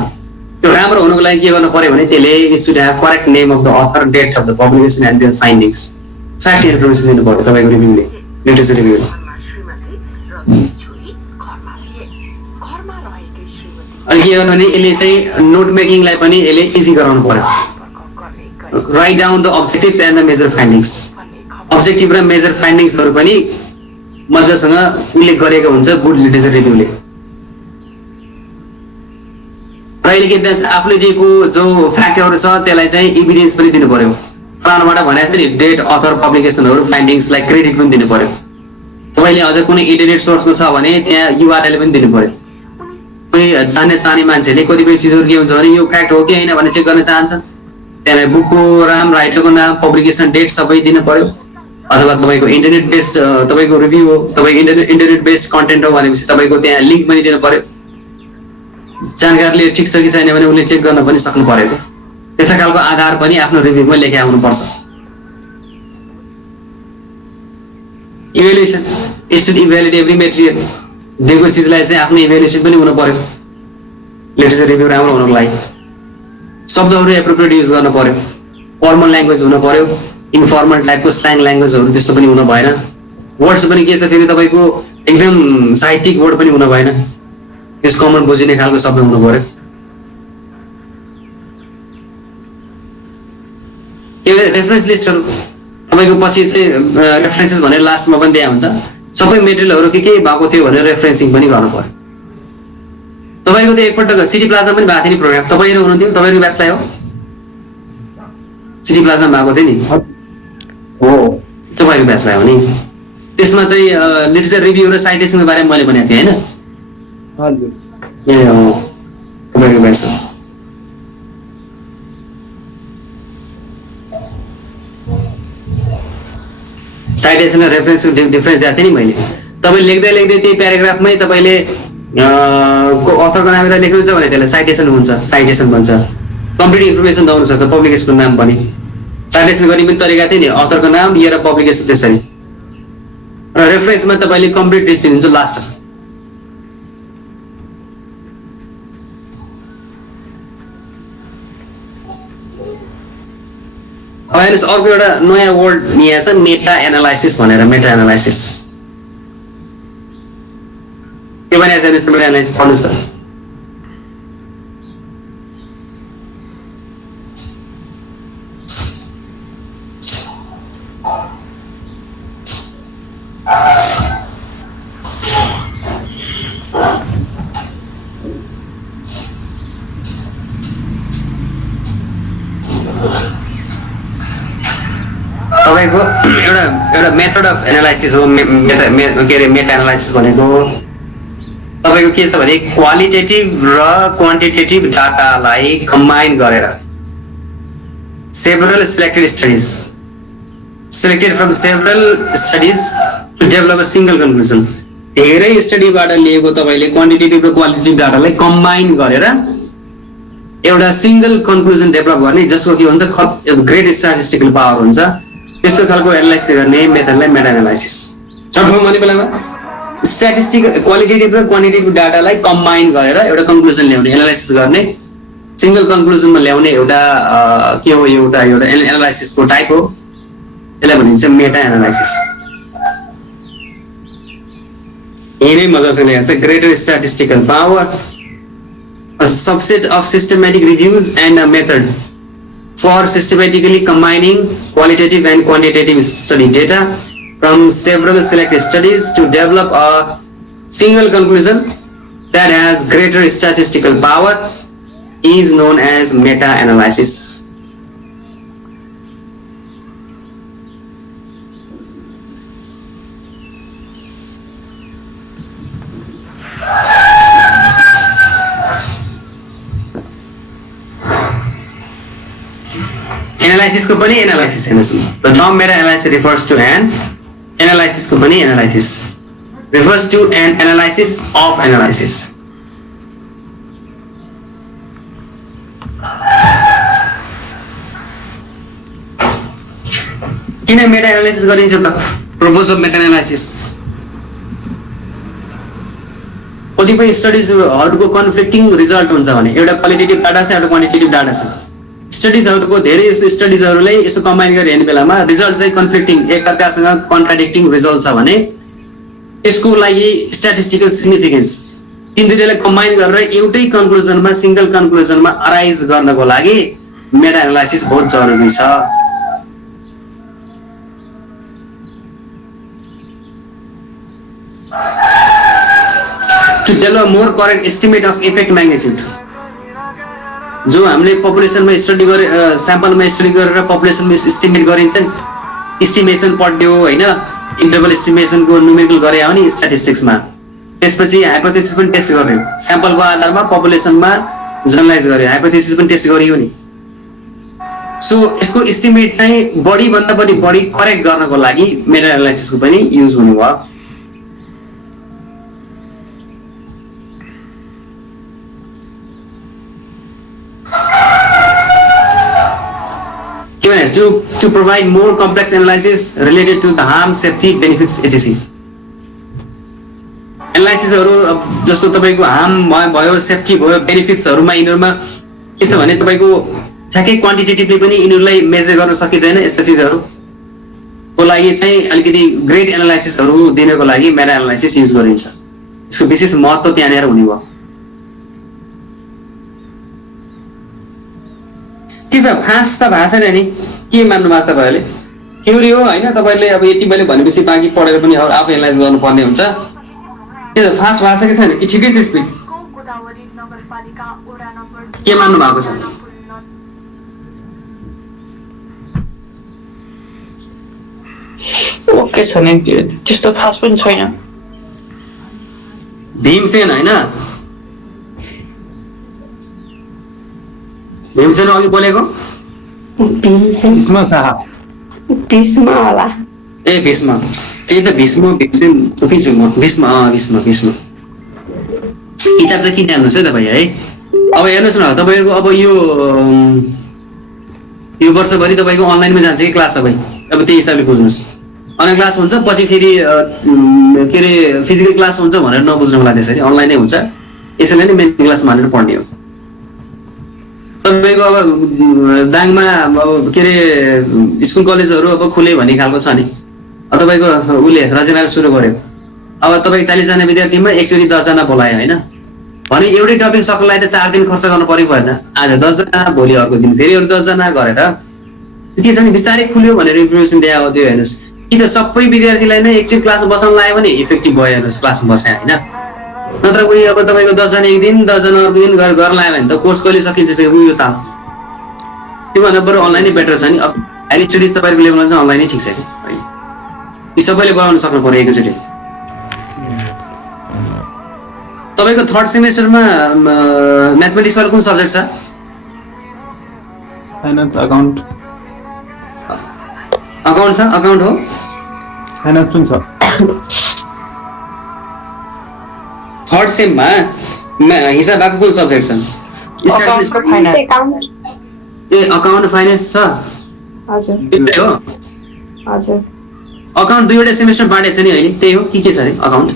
त्यो राम्रो हुनुको लागि के गर्नु पर्यो भने त्यसले it should have correct name of the author, date of the publication and their findings. Fact information दिनु पर्यो तपाईँको रिभ्यूले, लिटरेचर रिभ्यूले। अनि के गर्नु भने यसले चाहिँ नोट मेकिङलाई पनि यसले इजी गराउनु पर्यो। Write down the objectives and the major findings. Objective र मेजर फाइन्डिङ्सहरू पनि मजासँग उल्लेख गरेको हुन्छ गुड लिटरेचर रिभ्यूले। र अहिले के भन्छ आफूले दिएको जो फ्याक्टहरू छ त्यसलाई चाहिँ इभिडेन्स पनि दिनु पर्यो। फलानाबाट भनेको छ नि डेट, अथर, पब्लिकेसनहरू, फाइन्डिङ्सलाई क्रेडिट पनि दिनु पर्यो। तपाईँले अझ कुनै इन्टरनेट सोर्सको छ भने त्यहाँ युआरएल पनि दिनु पर्यो। कोही जान्ने चाहने मान्छेले कतिपय चिजहरू के हुन्छ भने यो फ्याक्ट हो कि होइन भने चेक गर्न चाहन्छ, त्यहाँलाई बुकको नाम, राइटरको नाम, पब्लिकेसन डेट सबै दिनु पर्यो। अथवा तपाईँको इन्टरनेट बेस्ड तपाईँको रिभ्यू हो, तपाईँको इन्टरनेट बेस्ड कन्टेन्ट हो भनेपछि तपाईँको त्यहाँ लिङ्क पनि दिनु पर्यो। जानकारीले ठिक छ कि छैन भने उसले चेक गर्न पनि सक्नु पर्यो। त्यस्ता खालको आधार पनि आफ्नो रिभ्यूमा लेखे आउनुपर्छ। Evaluation, it should evaluate every material. दिएको चिजलाई चाहिँ आफ्नो इभ्यालुएसन पनि हुनु पर्यो लिटरेचर रिभ्यू राम्रो हुनुको लागि। शब्दहरू एप्रोप्रिएट युज गर्नु पर्यो, फर्मल ल्याङ्ग्वेज हुनु पर्यो, इन्फर्मल टाइपको स्ल्याङ ल्याङ्ग्वेजहरू त्यस्तो पनि हुनु भएन। वर्ड्स पनि के छ फेरि तपाईँको एकदम साहित्यिक वर्ड पनि हुनु भएन, त्यस कमन बुझिने खालको शब्द हुनु पर्यो। यो रेफरेन्स लिस्टहरू तपाईँको पछि चाहिँ रेफरेन्सेस भनेर लास्टमा पनि दिएको हुन्छ, सबै मेटेरियलहरू के भएको थियो भनेर रेफरेन्सिङ पनि गर्नु पर्यो। तपाईँको त्यो एकपल्ट सिटी प्लाजा पनि भएको थियो नि प्रोग्राम, तपाईँहरू हुनुहुन्थ्यो, तपाईँको ब्याचलाई हो सिटी प्लाजामा भएको थियो नि हो तपाईँको ब्याचलाई हो नि। त्यसमा चाहिँ लिटरेचर रिभ्यू र साइटेसनको बारेमा मैले भनेको थिएँ होइन? हजुर ए हो तपाईँको ब्याच हो। साइटेसन र रेफरेन्सको डिफरेन्स दिएको थिएँ नि मैले। तपाईँ लेख्दै लेख्दै त्यही प्याराग्राफमै तपाईँले अथरको नाम लेख्नुहुन्छ भने त्यसलाई साइटेसन हुन्छ, साइटेसन भन्छ। कम्प्लिट इन्फर्मेसन दिनु सक्छ, पब्लिकेसनको नाम पनि साइटेसन गर्ने पनि तरिका थियो नि, अथरको नाम लिएर पब्लिकेसन त्यसरी। र रेफरेन्समा तपाईँले कम्प्लिट लिस्ट दिनुहुन्छ लास्ट। अब हेर्नुहोस् अर्को एउटा नयाँ वर्ड निहाल्छ मेटा एनालाइसिस भनेर। मेटा एनालाइसिस के भने मेटा एनालाइसिस पढ्नुहोस् त। तपाईँको एउटा मेथड अफ एनालाइसिस हो के अरे मेटा एनालाइसिस भनेको। तपाईँको के छ भने क्वालिटेटिभ र क्वान्टिटेटिभ डाटालाई कम्बाइन गरेर several selected studies selected from several studies to develop a single conclusion. धेरै स्टडीबाट लिएको तपाईले क्वान्टिटेटिभ र क्वालिटेटिभ डाटालाई कम्बाइन गरेर एउटा सिंगल कन्क्लुजन डेभलप गर्ने, जसको के हुन्छ ग्रेट स्ट्याटिस्टिकल पावर हुन्छ। त्यस्तो खालको एनालाइसिस गर्ने मेथडलाई मेटा एनालाइसिस। सर्टफर्म भन्ने बेलामा स्ट्याटिस्टिक क्वालिटेटिभ र क्वान्टिटेटिभ डाटालाई कम्बाइन गरेर एउटा कन्क्लुजन ल्याउने, एनालाइसिस गर्ने, सिंगल कन्क्लुजनमा ल्याउने एउटा के हो, एउटा एनालाइसिसको टाइप हो। यसलाई भनिन्छ मेटा एनालाइसिस। यही मजासँग लेखेको छ, greater statistical power, a subset of systematic reviews and a method for systematically combining qualitative and quantitative study data from several selected studies to develop a single conclusion that has greater statistical power is known as meta-analysis. Analysis को पनि analysis हेर्नुस्। The term meta-analysis refers to an analysis को पनि analysis refers to an analysis of analysis. किन मेटा analysis गरिन्छ त? Purpose of meta-analysis, कतिपय स्टडिजहरुको conflicting result हुन्छ भने एउटा क्वालिटेटिभ डाटा छ, एउटा क्वान्टिटेटिभ डाटा छ। स्टडिजहरुको धेरै यस्तो स्टडिजहरुलाई यसो कम्बाइन गरेर हेर्ने बेलामा रिजल्ट चाहिँ कन्फ्लिक्टिङ, एकअर्कासँग कन्ट्राडिक्टिङ रिजल्ट छ भने यसको लागि स्ट्याटिस्टिकल सिग्निफिकेन्स तीन दुईटालाई कम्बाइन गरेर एउटै कन्क्लुजनमा, सिंगल कन्क्लुजनमा अराइज गर्नको लागि मेटा एनालाइसिस बहुत जरुरी छ। To develop more correct estimate of effect magnitude, जो हामीले पपुलेसनमा स्टडी गरे, स्याम्पलमा स्टडी गरेर पपुलेसनमा एस्टिमेट गरिन्छ नि, एस्टिमेसन पढ्यो हैन, इन्टरभल एस्टिमेसनको न्युमेरिकल गरे हो नि स्ट्याटिस्टिक्समा। त्यसपछि हाइपोथेसिस पनि टेस्ट गर्यो, स्याम्पलको आधारमा पपुलेसनमा जनरलाइज गर्यो, हाइपोथेसिस पनि टेस्ट गरियो नि। सो यसको एस्टिमेट चाहिँ बढी भन्दा पनि बढी करेक्ट गर्नको लागि मेटा एनालाइसिसको पनि युज हुनुभयो। To provide more complex analysis related to the harm, safety, benefits, etc. एनालाइसिसहरु जस्तो तपाईको हार्म भयो, सेफ्टी भयो, बेनिफिट्सहरुमा यिनीहरुमा के छ भने तपाईको ठ्याक्कै क्वान्टिटेटिभली पनि यिनीहरुलाई मेजर गर्न सकिदैन। यस्ता चीजहरुको लागि चाहिँ अलिकति ग्रेड एनालाइसिसहरु दिनको लागि मेटा एनालाइसिस युज गरिन्छ। यसको विशेष महत्व त्यहाँनेर हुने भयो। के छ फास्ट त भाषा नि के मान्नु भएको छ तपाईहरुले? थ्योरी हो होइन, तपाईँले अब यति मैले भनेपछि बाँकी पढेर पनि अब आफै एनालाइज गर्नुपर्ने हुन्छ। के फास्ट भएको छ कि छैन कि ठिकै छ स्पिड? के मान्नु भएको छ? ओके छ नि, त्यस्तो फास्ट पनि छैन। भीमसेन होइन, भीमसेन अघि बोलेको भीमसेन भीष्म शाह। भीष्म होला। ए भीष्म, त्यही त भीष्म भीमसेन थुकिन्छु म। भीष्म भीष्म भीष्म किताब चाहिँ किनिहाल्नुहोस् है तपाईँ है। अब हेर्नुहोस् न तपाईँको अब यो वर्षभरि तपाईँको अनलाइनमा जान्छ कि क्लास सबै, अब त्यही हिसाबले बुझ्नुहोस्। अनलाइन क्लास हुन्छ पछि फेरि के अरे फिजिकल क्लास हुन्छ भनेर नबुझ्नु होला, त्यसरी अनलाइनै हुन्छ, यसैले नै मेन क्लास मानेर पढ्ने हो। तपाईँको अब दाङमा अब के अरे स्कुल कलेजहरू अब खुले भन्ने खालको छ नि, तपाईँको उसले रचनाले सुरु गर्यो। अब तपाईँ 40 जना विद्यार्थीमा एकचोटि 10 जना बोलायो होइन भने एउटै टपिक सक्नलाई त 4 दिन खर्च गर्नु पर्यो भएन? आज 10 जना, भोलि अर्को दिन फेरि अरू 10 जना गरेर के छ भने बिस्तारै खुल्यो भनेर इन्फर्मेसन दिए हो। त्यो हेर्नुहोस्, कि त सबै विद्यार्थीलाई नै एकचोटि क्लास बसाउन लाग्यो भने इफेक्टिभ भयो। हेर्नुहोस् क्लास बस्यो होइन, नत्र उयो अब तपाईँको 10 जना एक दिन 10 जना अर्को दिन गरेर लाग्यो भने त कोर्स कहिले सकिन्छ फेरि उयो ताल। त्योभन्दा बरु अनलाइनै बेटर छ नि। अब हायर स्टडिज तपाईँको लेभलमा चाहिँ अनलाइनै ठिक छ कि यी सबैले बनाउन सक्नु पर्यो एकैचोटि। तपाईँको 3rd सेमेस्टरमा म्याथमेटिक्समा कुन सब्जेक्ट छ? Finance account. अकाउन्ट छ? अकाउन्ट हो? फाइनान्स पनि छ। 3rd सेममा हिसाब भएको कुन सब्जेक्ट छ? अकाउन्ट। ए अकाउन्ट फाइनान्स छ? हजुर त्यही हो। हजुर अकाउन्ट 2वटा सेमेस्टर बाँडेको छ नि अहिले, त्यही हो कि के छ अरे अकाउन्ट?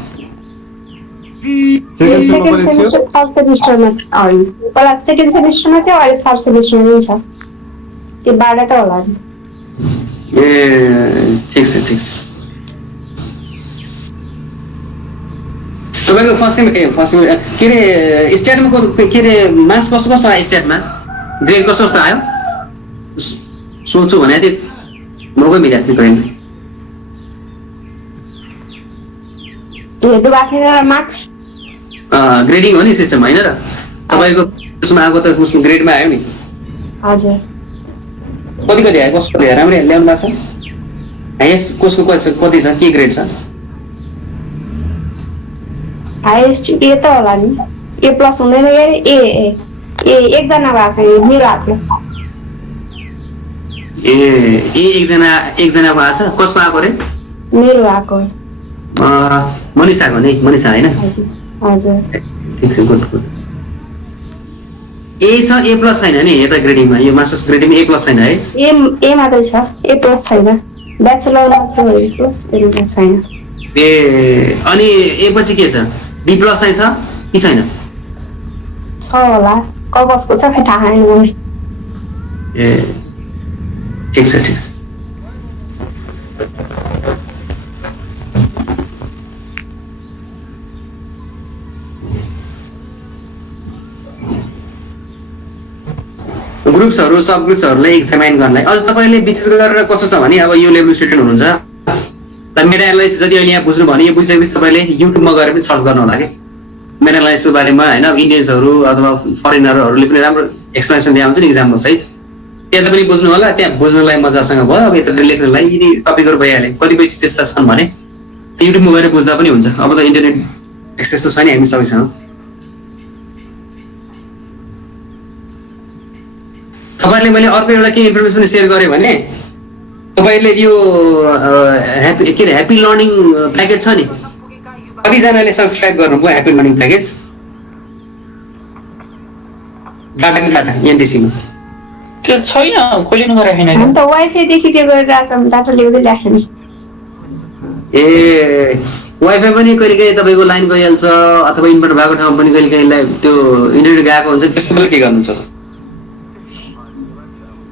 सेकेन्ड सेमेस्टर 3rd सेमेस्टरमा होइन, पहिला सेकेन्ड सेमेस्टरमा थियो, अहिले 3rd सेमेस्टरमा पनि छ। त्यो बाह्र त होला नि। ए ठिक छ ठिक छ। तपाईँको फर्स्ट सेम के अरे स्टेटमा के अरे मार्क्स कस्तो कस्तो आयो? स्टेटमा ग्रेड कस्तो कस्तो आयो? सोच्छु भने त्यो मकै मिलाएको थियो कहिले। हेर्नु भएको थिएन मार्क्स? ग्रेडिङ हो नि सिस्टम होइन र? तपाईँको उसमा आएको त उसको ग्रेडमा आयो नि। हजुर कति कति आयो? कसको कति आयो? राम्रै ल्याउनु भएको छ? हाइएस्ट कसको कति छ? के ग्रेड छ? हाइएस्ट ए त होला नि, ए प्लस हुँदैन यार। ए एकजना भएको छ मेरो हातमा। ए एकजनाको आएको छ? कसको आएको रे? मेरो आएको। मनिषाको नि? मनिषा होइन? हजुर ठिक छ, गुड गुड। ए छ, ए प्लस छैन नि यता ग्रेडिङमा? यो मास्टर्स ग्रेडिङमा ए प्लस छैन है? ए मात्रै छ, ए प्लस छैन। ब्याचलरमा ए प्लस छैन। ए अनि ए पछि के छ? बी प्लस चाहिँ छ कि छैन? छ होला, कसको छ खै थाहा छैन मलाई। ए ठिक छ ठिक छ। ग्रुप्सहरू सब ग्रुप्सहरूलाई एक्जामाइन गर्नलाई अझ तपाईँले विशेष गरेर कस्तो छ भने अब यो लेभल स्टुडेन्ट हुनुहुन्छ, मेटा एनालाइसिस जति अहिले यहाँ बुझ्नु भने यो बुझिसकेपछि तपाईँले युट्युबमा गएर पनि सर्च गर्नु होला कि मेटा एनालाइसिसको बारेमा होइन। इन्डियन्सहरू अथवा फरेनरहरूले पनि राम्रो एक्सप्लेनेसन दिए हुन्छ नि इक्जाममा सहित, त्यहाँ पनि बुझ्नु होला। त्यहाँ बुझ्नलाई मजासँग भयो। अब यता लेख्नलाई यदि टपिकहरू भइहाले कतिपय चिज त्यस्ता छन् भने त्यो युट्युबमा गएर बुझ्दा पनि हुन्छ। अब त इन्टरनेट एक्सेस त छ नि हामी सबैसँग। तपाईँले मैले अर्को एउटा के इन्फर्मेसन सेयर गरेँ भने तपाईँले यो ह्याप्पी लर्निङ प्याकेज छ नि, कतिजनाले सब्सक्राइब गर्नुभयो ह्याप्पी लर्निङ प्याकेज? डाटा एनटिसीमा त्यो छैन, खोलिनु गराएको छैन। हामी त वाइफाईदेखि त्यो गरिरहेको छौँ, डाटा ल्याउँदै ल्याएको नि। ए वाइफाई पनि कहिले काहीँ तपाईँको लाइन गइहाल्छ अथवा इन्भर्टर भएको ठाउँमा पनि कहिले काहीँ त्यो इन्टरनेट गएको हुन्छ, त्यस्तो बेला के गर्नुहुन्छ?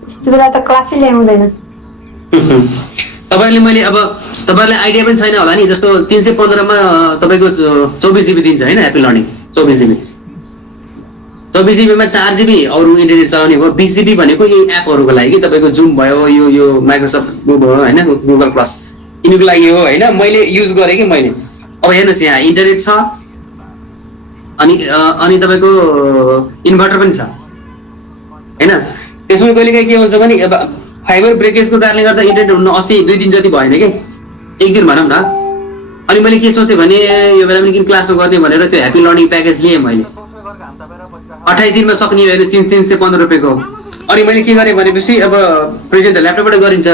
त्यस्तो बेला त क्लासै ल्याउँदैन। तपाईँले मैले अब तपाईँलाई आइडिया पनि छैन होला नि, जस्तो 315 मा तपाईँको 24 GB दिन्छ होइन ह्याप्पी लर्निङ? 24 GB 24 जिबीमा 4 जिबी अरू इन्टरनेट चलाउने भयो 20 जिबी भनेको यही एपहरूको लागि कि तपाईँको जुम भयो यो माइक्रोसफ्ट भयो होइन गुगल प्लस यिनीको लागि हो होइन मैले युज गरेँ कि मैले अब हेर्नुहोस् यहाँ इन्टरनेट छ अनि तपाईँको इन्भर्टर पनि छ होइन त्यसमा कहिलेकाहीँ के हुन्छ भने अब फाइबर ब्रेकेजको कारणले गर्दा इन्टरनेट हुन अस्ति 2 दिन जति भएन कि 1 दिन भनौँ न अनि मैले के सोचेँ भने यो बेला पनि किन क्लासमा गर्ने भनेर त्यो ह्याप्पी लर्निङ प्याकेज लिएँ मैले 28 दिनमा सक्ने होइन 315 रुपियाँको अनि मैले के गरेँ भनेपछि अब प्रेजेन्ट ल्यापटपबाट गरिन्छ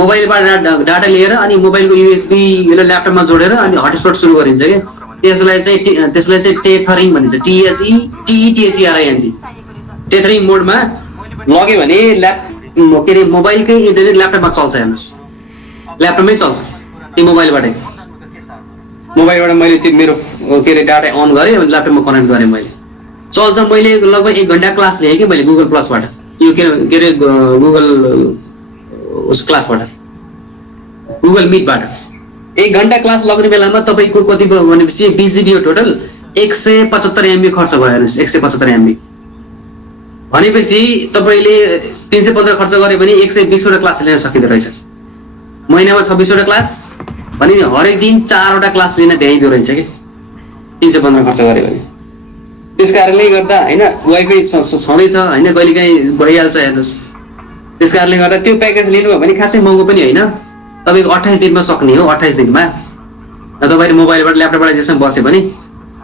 मोबाइलबाट डाटा लिएर अनि मोबाइलको युएसबी ल्यापटपमा जोडेर अनि हटस्पट सुरु गरिन्छ कि त्यसलाई चाहिँ टेथरिङ भनिन्छ TETHERING टेथरिङ मोडमा लग्यो भने के अरे मोबाइलकै इन्टरनेट ल्यापटपमा चल्छ हेर्नुहोस् ल्यापटपमै चल्छ त्यो मोबाइलबाटै मैले त्यो मेरो के अरे डाटा अन गरेँ अनि ल्यापटपमा कनेक्ट गरेँ मैले चल्छ मैले लगभग 1 घन्टा क्लास लिएँ कि मैले गुगल प्लसबाट यो के अरे गुगल उस क्लासबाट गुगल मिटबाट 1 घन्टा क्लास लाग्ने बेलामा तपाईँको कति भयो भनेपछि 20 जिबी हो टोटल 175 MB खर्च भयो हेर्नुहोस् 175 MB भनेपछि तपाईँले 315 खर्च गऱ्यो भने 120 वटा क्लास लिन सकिँदो रहेछ महिनामा 26 वटा क्लास भने हरेक दिन 4 वटा क्लास लिन भ्याइदो रहेछ कि 315 खर्च गऱ्यो भने त्यस कारणले गर्दा होइन वाइफाई छँदैछ होइन कहिलेकाहीँ भइहाल्छ हेर्नुहोस् त्यस कारणले गर्दा त्यो प्याकेज लिनुभयो भने खासै महँगो पनि होइन तपाईँको 28 दिनमा सक्ने हो 28 दिनमा तपाईँले मोबाइलबाट ल्यापटपबाट जेसम्म बस्यो भने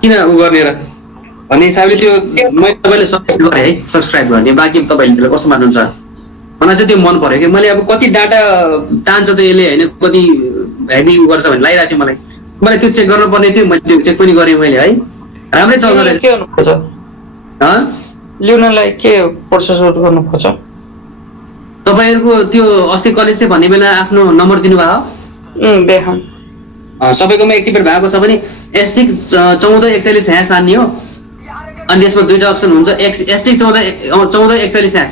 किन उ गर्ने र भन्ने हिसाबले त्यो मैले तपाईँले सब्सक्राइब गरेँ है सब्सक्राइब गर्ने बाँकी तपाईँले त्यसलाई कस्तो मान्नुहुन्छ मलाई चाहिँ त्यो मन पर्यो कि मैले अब कति डाटा तान्छ त यसले होइन कति हेभी गर्छ भन्ने लागिरहेको थियो मलाई त्यो चेक गर्नुपर्ने थियो मैले त्यो चेक पनि गरेँ मैले है राम्रै चल्दो रहेछ के गर्नुपर्छ लिउनलाई के प्रोसेस गर्नुपर्छ तपाईँहरूको त्यो अस्ति कलेज चाहिँ भन्ने बेला आफ्नो नम्बर दिनुभयो देखाउँ सबैकोमा एक्टिभेट भएको छ भने एसटिक 1441 हान्ने हो अनि त्यसमा दुईटा अप्सन हुन्छ एसटिक 1441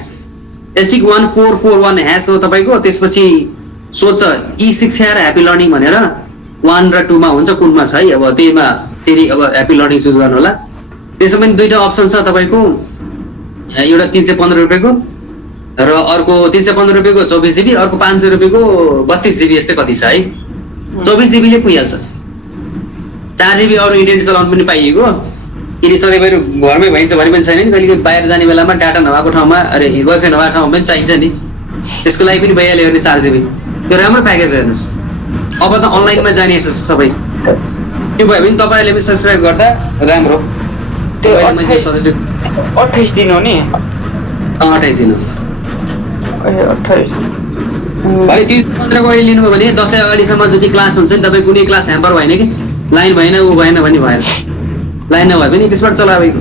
एसटिक 1441 ह्यास हो तपाईँको त्यसपछि सोध्छ ई शिक्षा र ह्याप्पी लर्निङ भनेर 1 र 2 मा हुन्छ कुनमा छ है अब त्यहीमा फेरि अब ह्याप्पी लर्निङ चुज गर्नु होला त्यसमा पनि दुईटा अप्सन छ तपाईँको एउटा 315 रुपियाँको र अर्को 315 रुपियाँको 24 जिबी अर्को 500 रुपियाँको 32 जिबी यस्तै कति छ है 24 जिबीले पुगिहाल्छ 4 जिबी अरू इन्टरनेट चलाउनु पनि पाइएको यदि सधैँभरि घरमै भइन्छ भने पनि छैन नि कहिले बाहिर जाने बेलामा डाटा नभएको ठाउँमा अरे वाइफाई नभएको ठाउँमा पनि चाहिन्छ नि त्यसको लागि पनि भइहाल्यो भने 4 जिबी त्यो राम्रो प्याकेज हो हेर्नुहोस् अब त अनलाइनमा जाने सबै त्यो भयो भने तपाईँहरूले पनि सब्सक्राइब गर्दा राम्रो त्यो 28 दिन हो नि 28 दिन हो 28 भाइ 315 को अहिले लिनुभयो भने दसैँ अगाडिसम्म जति क्लास हुन्छ नि तपाईँ कुनै क्लास ह्याम्पर भएन कि लाइन भएन ऊ भएन भने भएन लाइन नभए पनि त्यसबाट चलाएको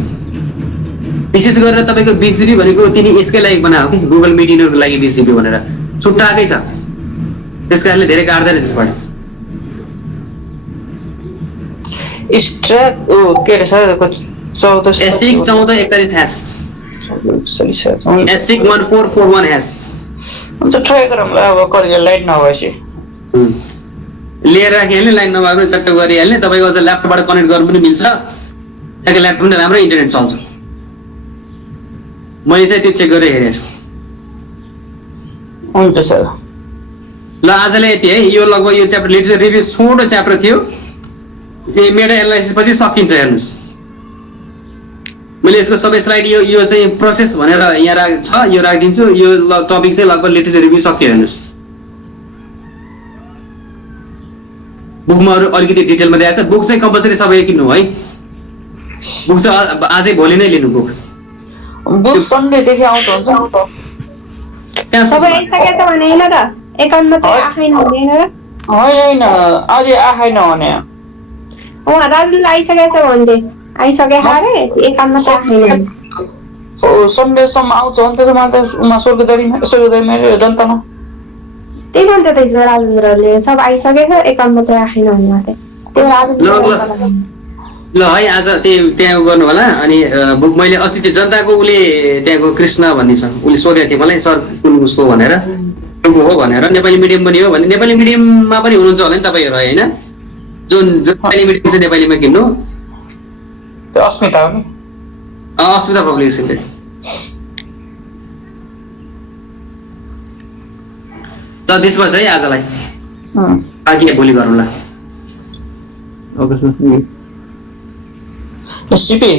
विशेष गरेर तपाईँको 20 जिबी भनेको तिनी यसकै लागि बनाएको कि गुगल मिटिङहरूको लागि 20 जिबी भनेर छुट्टाएकै छ त्यस कारणले धेरै काट्दैन त्यसबाट स्ट्र्याप के अरे सर 14 एसटिक 1441 ह्यास एसटिक 1441 ह्यास हुन्छ ट्राई गरौँ ल अब कहिले लाइट नभएपछि लिएर राखिहाल्ने लाइन नभए पनि चट्ट गरिहाल्ने तपाईँको अझ ल्यापटपबाट कनेक्ट गर्नु पनि मिल्छ त्यहाँको ल्यापटप पनि राम्रो इन्टरनेट चल्छ मैले चाहिँ त्यो चेक गरेर हेरेको छु हुन्छ सर ल आजलाई यति है यो लगभग यो च्याप्टर लिटरेचर रिभ्यू छोटो च्याप्टर थियो यो मेटा एनालाइसिस पछि सकिन्छ हेर्नुहोस् मैले यसको सबै स्लाइड यो चाहिँ प्रोसेस भनेर यहाँ छ यो राखिदिन्छु यो टपिक चाहिँ लगभग लिटरेचर रिभ्यू सक्यो हेर्नुहोस् बुकमा अरू अलिकति डिटेलमा दिएको छ बुक चाहिँ कम्पलसरी सबैले किन्नु है बुक चाहिँ आजै भोलि नै लिनु बुक सन्डेदेखि आउँछ हुन्छ त्यहाँ सबै आइसकेछ भने होइन र एकाउन्ट मात्रै आएन होइन र होइन अझै आएन भने उहाँ राजुले आइसकेछ भन्थे आइसके हारे एकाउन्ट मात्रै आएन सन्डेसम्म आउँछ भने त मलाई त स्वर्गदरी जनतामा त्यही भन्छ त राजेन्द्रले सब आइसकेछ एकाउन्ट मात्रै आएन भन्नु त्यो राजेन्द्र ल है आज त्यहाँ गर्नु होला अनि बुक मैले अस्ति त्यो जनताको उसले त्यहाँको कृष्ण भन्ने छ उसले सोधेको थियो मलाई सर कुन उसको भनेर हो भनेर नेपाली मिडियम पनि हो भने नेपाली मिडियममा पनि हुनुहुन्छ होला नि तपाईँहरू होइन जुन नेपाली मिडियम चाहिँ नेपालीमा किन्नु त्यो अस्मिता हो नि अस्मिता पब्लिक स्कुल त त्यसमा चाहिँ आजलाई बाँकी भोलि गरौँला ओके सर सिपी